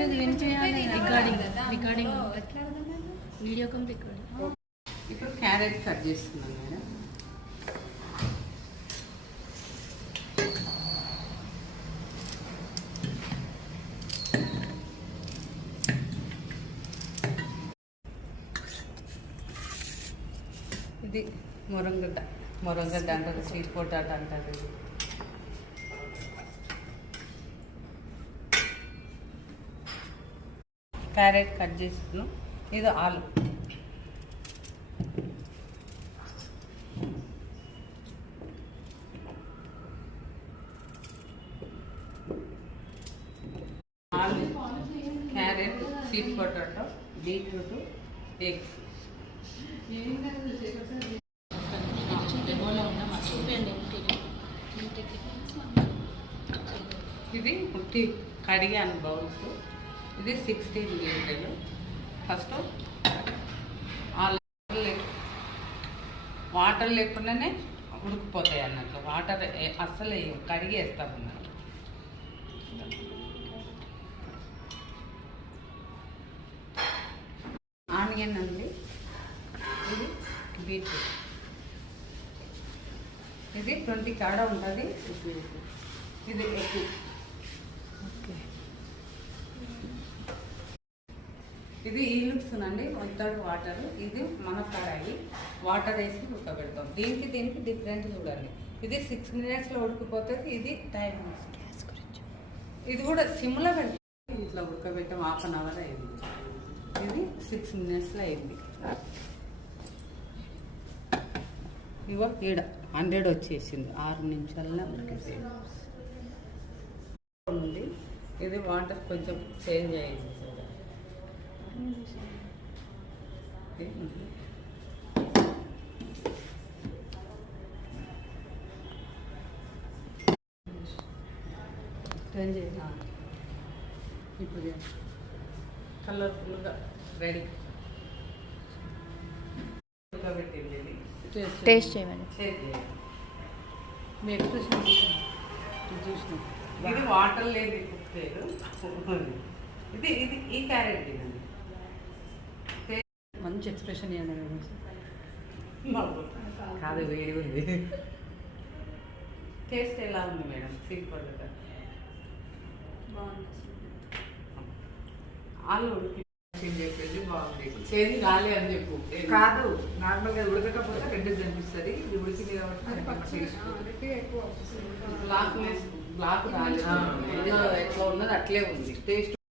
చెప్పేది వినిపించాలి. Recording video come recording. ఇప్పుడు క్యారెట్ కట్ చేస్తున్నాను మేడం. ఇది మురంగడ్డ అంటారు, స్వీట్ పొటాటో అంటారు. ఇది క్యారెట్ కట్ చేసుకున్నాం. ఇది ఆలు. ఆలు, carrot, sweet potato, beetroot, eggs. ఇది ఉట్టి కడిగాను బౌల్స్. ఇది 16 లీటర్లు. ఫస్ట్ వాటర్ లేకుండానే ఉడికిపోతాయి అన్నట్లు. వాటర్ అస్సలు కడిగి వేస్తాం అన్నట్టు. ఆనియన్ అండి. ఇది బీట్రూట్. ఇది 20 కాడ ఉంటుంది. ఇది ఎక్కువ. ఓకే, ఇది ఈలుక్స్నండి వితౌట్ వాటర్. ఇది మన కడాయి, వాటర్ వేసి ఉడకబెడతాం. దీనికి డిఫరెంట్ చూడండి. ఇది 6 minutesలో ఉడికిపోతుంది. ఇది టైం గ్యాస్ గురించి. ఇది కూడా సిమ్లో పెడతాం. ఇట్లా ఉడకబెట్టాం, 1/2 hour అయింది. ఇది 6 minutesలో అయింది. ఇగో ఈడ 100 వచ్చేసింది. 6 నిమిషాల్లో ఉడికిపోయింది. ఉంది. ఇది వాటర్ కొంచెం చేంజ్ అయింది. ఇప్పుడు కలర్ఫుల్గా రెడీ. పెట్టింది. టేస్ట్ చేయమని మీ ఎక్స్ప్రెషన్ చూసిన. ఇది వాటర్ లేదు, కుక్ లేదు. ఇది ఈ క్యారెట్ తినండి. మంచి ఎక్స్ప్రెషన్ కాదు, వేడి ఉంది. టేస్ట్ ఎలా ఉంది మేడం? స్వీట్ పొటాటో ఆలు ఉడికి చెప్పేది బాగుంది. చేంజ్ కాలే అని చెప్పు. కాదు, నార్మల్గా ఉడకకపోతే రెడ్ కనిపిస్తుంది. ఇది ఉడికింది కాబట్టి బ్లాక్ రాలేదు. ఎట్లా ఉన్నది అట్లే ఉంది టేస్ట్.